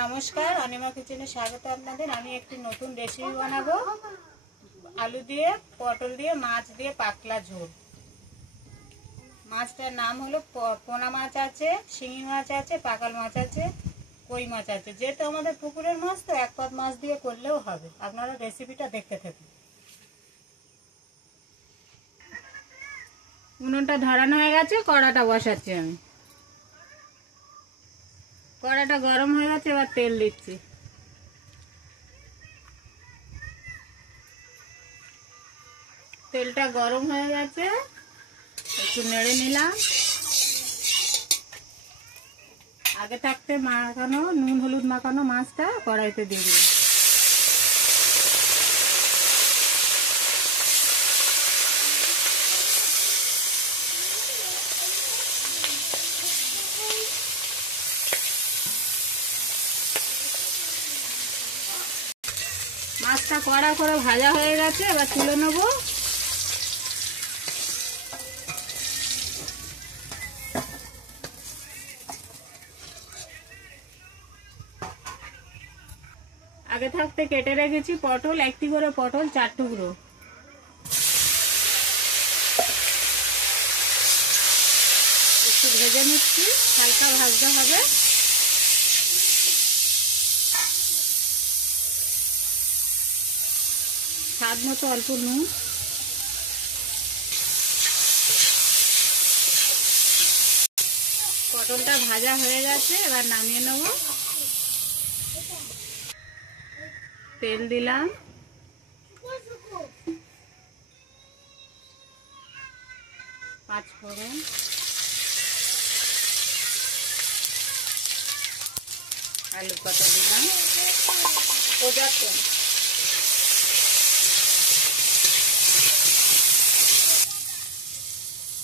নমস্কার, অনিমা কিচেনে স্বাগত আপনাদের। আমি একটি নতুন রেসিপি বানাবো, আলু দিয়ে পটল দিয়ে মাছ দিয়ে পাতলা ঝোল। মাছটার নাম হলো পোনা মাছ আছে, শিঙি মাছ আছে, পাকাল মাছ আছে, কই মাছ আছে। যেহেতু আমাদের পুকুরের মাছ তো এক পদ মাছ দিয়ে করলেও হবে। আপনারা রেসিপিটা দেখতে থাকুন। উনুনটা ধরানো হয়ে গেছে, কড়াটা বসাচ্ছি আমি। কড়াটা গরম হয়ে গেছে, এবার তেল দিচ্ছি। তেলটা গরম হয়ে গেছে, একটু নেড়ে নিলাম। আগে থাকতে মাখানো নুন হলুদ মাখানো মাছটা কড়াইতে দিয়ে দিলাম। মাছটা কড়া করে ভাজা হয়ে গেছে, এবার তুলে নেব। আগে থাকতে কেটে রেখেছি পটল, একটি করে পটল 4 টুকরো। একটু ভেজে নিচ্ছি, হালকা ভাজতে হবে। স্বাদ মতো অল্প নুন। পটলটা ভাজা হয়ে গেছে, এবার নামিয়ে নেব। তেল দিলাম, পাঁচ ফোড়ন, আলু কাটা দিলাম,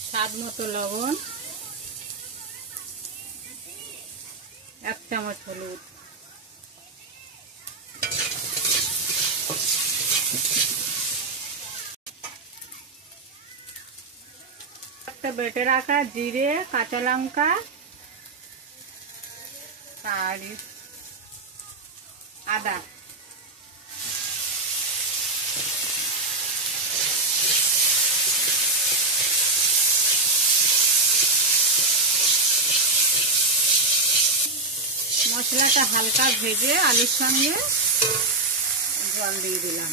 স্বাদ মতো লবণ, 1 চামচ হলুদ, একটা বেটে রাখা জিরে, কাঁচা লঙ্কা আর আদা। মশলাটা হালকা ভেজে আলুর সঙ্গে জল দিয়ে দিলাম।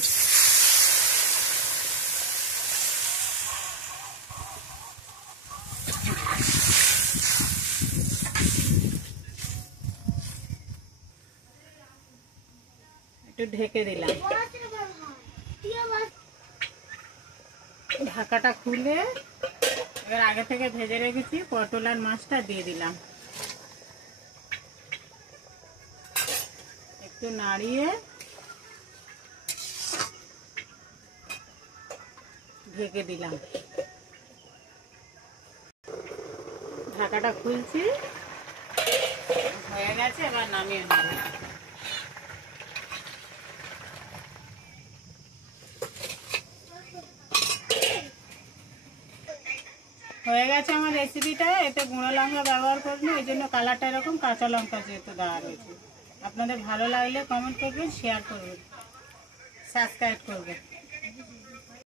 একটু ঢেকে দিলাম। ঢাকাটা খুলে এবার আগে থেকে ভেজে রেখেছি পটল আর মাছটা দিয়ে দিলাম। একটু নাড়িয়ে ঢেকে দিলাম। ঢাকাটা খুলছি, হয়ে গেছে, এবার নামিয়ে নেব। হয়ে গেছে আমার রেসিপিটা। এতে গুঁড়ো লঙ্কা ব্যবহার করবো, এই জন্য কালারটা এরকম, কাঁচা লঙ্কা যেহেতু দেওয়া রয়েছে। আপনাদের ভালো লাগলে কমেন্ট করবেন, শেয়ার করবেন, সাবস্ক্রাইব করবেন।